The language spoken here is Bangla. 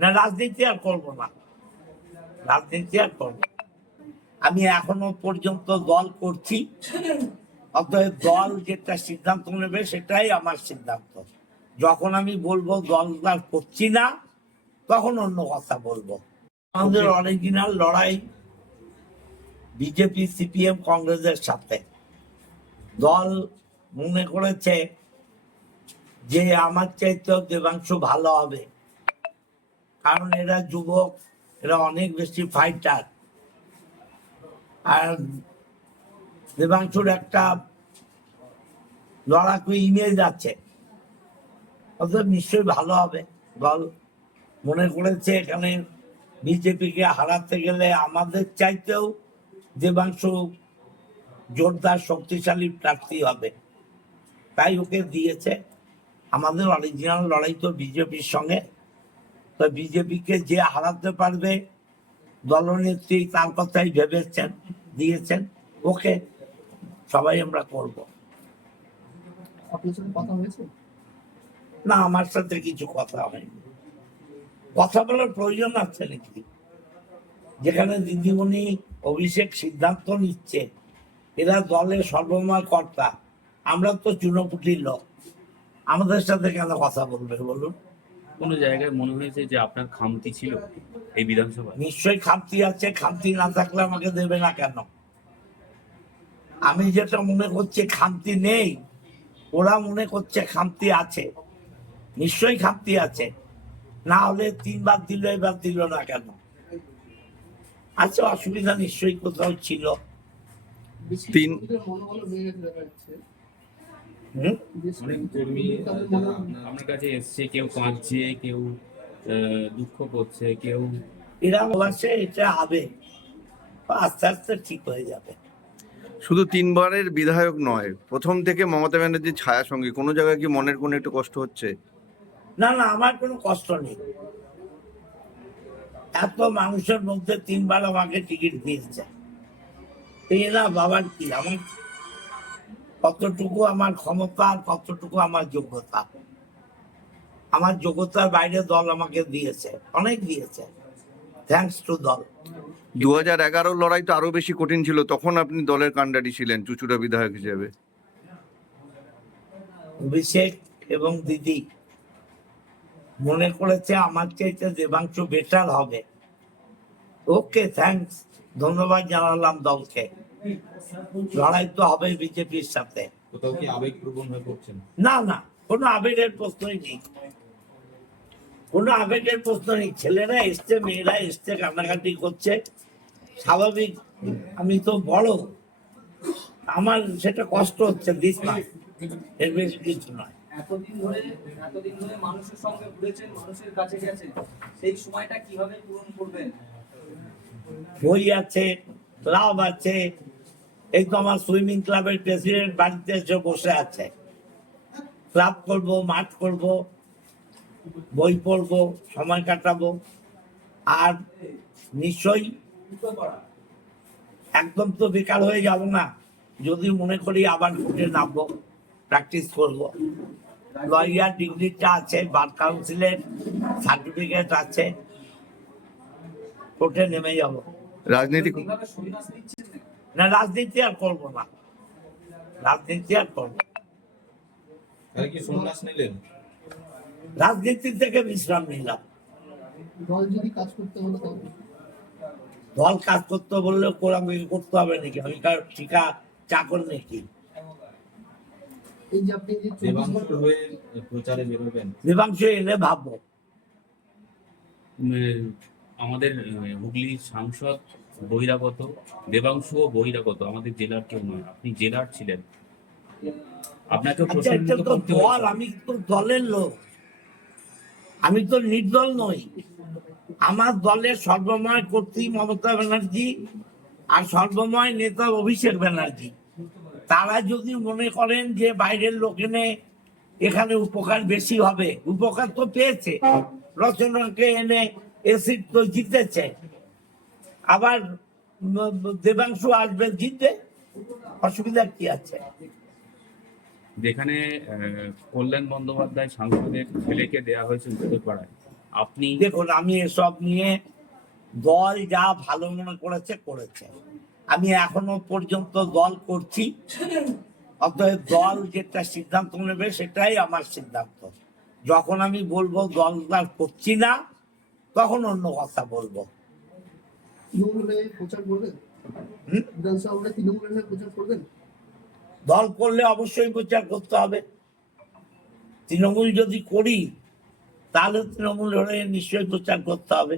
না, রাজনীতি আর করবো না, রাজনীতি আর করবো। আমি এখনো পর্যন্ত দল করছি, অতএব দল যেটা সিদ্ধান্ত নেবে সেটাই আমার সিদ্ধান্ত। যখন আমি বলবো দল আর করছি না, তখন অন্য কথা বলবো। আমাদের অরিজিনাল লড়াই বিজেপি, সিপিএম, কংগ্রেসের সাথে। দল মনে করেছে যে আমার চাইতেও দেবাংশু ভালো হবে, কারণ এরা যুবক, এরা অনেক বেশি ফাইটার, আর দেবাংশুর একটা লড়াকু ইমেজ আছে, অতএব নিশ্চয়ই ভালো হবে। দল মনে করেছে এখানে বিজেপিকে হারাতে গেলে আমাদের চাইতেও দেবাংশু জোরদার শক্তিশালী প্রার্থী হবে, তাই ওকে দিয়েছে। আমাদের অরিজিনাল লড়াই তো বিজেপির সঙ্গে, তো বিজেপিকে যে হারাতে পারবে দলনেত্রী তার কথাই ভেবেছেন, দিয়েছেন ওকে, সবাই আমরা করব। না, আমার সাথে কিছু কথা হয়নি। কথা বলার প্রয়োজন আছে নাকি? যেখানে দিদিমণি অভিষেক সিদ্ধান্ত নিচ্ছে, এরা দলের সর্বময় কর্তা, আমরা তো চুনোপুটির লোক, আমাদের সাথে কেন কথা বলবে বলুন? কোনো জায়গায় মনে হয়েছে যে আপনার খামতি ছিল এই বিধানসভায়? নিশ্চয়ই খামতি আছে, খামতি না থাকলে আমাকে দেবে না কেন? আমি যেটা মনে করছি খামতি নেই, ওরা মনে করছে খামতি আছে, নিশ্চয়ই খামতি আছে, না হলে 3 বার দিল, এবার দিল না কেন? আচ্ছা, অসুবিধা নিশ্চয়ই কোথাও ছিল। অনেক কর্মী আপনার কাছে এসছে, কেউ কাঁদছে, কেউ দুঃখ করছে, কেউ এরা বলছে এটা আবেগ, আস্তে আস্তে ঠিক হয়ে যাবে। শুধু 3বারের বিধায়ক নয়, প্রথম থেকে মমতা ব্যানার্জির ছায়া সঙ্গী, কোনো জায়গায় কি মনের কোনো একটু কষ্ট হচ্ছে? না না, আমার কোনো কষ্ট নেই। এত মানুষের মধ্যে 3 বার আমাকে টিকিট দিয়েছে, না বাবার কি, আমার কতটুকু আমার ক্ষমতা আর কতটুকু আমার যোগ্যতা। আমার যোগ্যতার বাইরে দল আমাকে দিয়েছে, অনেক দিয়েছে, থ্যাঙ্কস টু দল। 2011 লড়াই তো আরো বেশি কঠিন ছিল, তখন আপনি দলের কাণ্ডারি ছিলেন চুঁচুড়া বিধায়ক হিসেবে। অভিষেক এবং দিদি মনে করেছে আমার চাইতে দেবাংশু বেটার হবে, ওকে থ্যাঙ্কস, ধন্যবাদ জানালাম দলকে। লড়াই তো হবে বিজেপির সাথে। কোথাও কি আবেগপ্রবণ হয়ে পড়ছেন? না না, কোনো আবেগের প্রশ্নই নেই, কোনো আবেগের প্রশ্ন নেই। ছেলেরা এসছে, মেয়েরা এসছে, কান্নাকাটি করছে, স্বাভাবিক। আমি তো বড়, আমার সেটা কষ্ট হচ্ছে, দিস না, এর বেশি কিছু নয়। এতদিন ধরে মানুষের সঙ্গে ঘুরেছেন, মানুষের কাছে গেছেন, সেই সময়টা কিভাবে পূরণ করবেন? বই আছে, ক্লাব আছে, এই তো আমার সুইমিং ক্লাবের প্রেসিডেন্ট বাড়িতে এসে বসে আছে। ক্লাব করব, মাঠ করব, বই পড়বো, সময় কাটাবো, আর নিশ্চয়ই একদম তো বেকার হয়ে যাব না। যদি মনে করি আবার কোর্টে নামবো, প্র্যাকটিস করব। লয়ার ডিগ্রিটা আছে, বার কাউন্সিলের সার্টিফিকেট আছে, কোর্টে নেমে যাব। রাজনীতি কিভাবে সন্ন্যাস নিচ্ছেন? না, রাজনীতি আর করবো না, রাজনীতি আর করবো। তাহলে কি সন্ন্যাস নিলেন? রাজনীতি থেকে বিশ্রাম নিলাম। দল যদি কাজ করতে হলো তবে দল কাজ করতে বললে আমাকে করতে হবে নাকি? আমি কার ঠিকা চাকর নাকি? এই যে আপনি যে দেবাংশ হয়ে প্রচারে বেরোবেন? দেবাংশ এলে ভাববো। আমাদের হুগলির সাংসদ বহিরাগত, দেবাংশুও বহিরাগত, আমাদের জেলার কেউ নয়, আপনি জেলার ছিলেন, আপনাকে আচ্ছা, এটা তো দল, আমি তো দলের লোক, আমি তো নির্দল নই। আমার দলের সর্বময় কর্ত্রী মমতা ব্যানার্জি আর সর্বময় নেতা অভিষেক ব্যানার্জি। তারা যদি মনে করেন যে বাইরের লোক এনে এখানে উপকার বেশি হবে, উপকার তো পেয়েছে, রচনাকে এনে এসিড তো জিতেছে, আবার দেবাংশু আসবে, জিতবে, অসুবিধা কি আছে? যেখানে কল্যাণ বন্দ্যোপাধ্যায় সাংসদের ছেলেকে দেওয়া হয়েছে উত্তরপাড়ায়, আপনি দেখুন, আমি এসব নিয়ে দল যা ভালো মনে করেছে। আমি এখনো পর্যন্ত দল করছি, অতএব দল যেটা সিদ্ধান্ত নেবে সেটাই আমার সিদ্ধান্ত। যখন আমি বলবো দল আর করছি না, তখন অন্য কথা বলবো। তৃণমূলে প্রচার করবেন? হুম? বিধানসভা ভোটে তৃণমূলের হয়ে প্রচার করবেন? দল করলে অবশ্যই প্রচার করতে হবে। তৃণমূল যদি করি, তাহলে তৃণমূল হয়ে নিশ্চয়ই প্রচার করতে হবে।